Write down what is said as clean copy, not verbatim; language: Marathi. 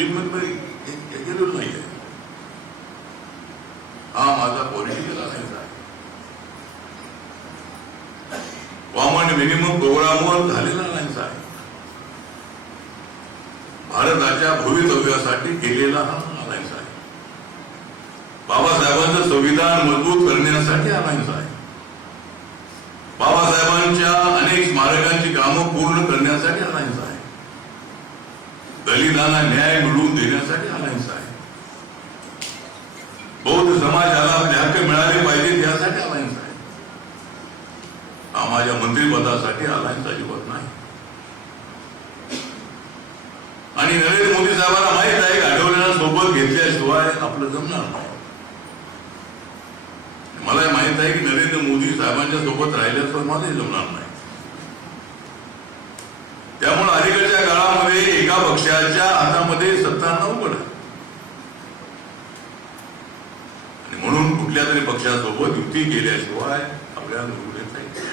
नाही आहे. हा माझा पॉलिटिकल अलायन्स आहे. कॉमन मिनिमम प्रोग्रामवर झालेला अलायन्स आहे. भारताच्या भवितव्यासाठी केलेला हा अलायन्स आहे. बाबासाहेबांचं संविधान मजबूत करण्यासाठी अलायन्स आहे. बाबासाहेबांच्या अनेक स्मारकांची कामं पूर्ण करण्यासाठी अलायन्स आहे. दलितांना न्याय मिळवून देण्यासाठी अलायन्स आहे. बौद्ध समाजाला आपले हक्क मिळाले पाहिजे यासाठी अलायन्स आहे. हा माझ्या मंत्रिपदासाठी अलायन्स अजिबात नाही. आणि नरेंद्र मोदी साहेबांना माहित आहे की आठवड्याला सोबत घेतल्याशिवाय आपलं जमणार नाही. मला माहित आहे की नरेंद्र मोदी साहेबांच्या सोबत राहिल्याशिवाय माझंही जमणार नाही. त्यामुळे अलीकडच्या काळामध्ये एका पक्षाच्या हातामध्ये सत्ता उघड आहे आणि म्हणून कुठल्या तरी पक्षासोबत युती केल्याशिवाय आपल्याला निवडून येता येईल.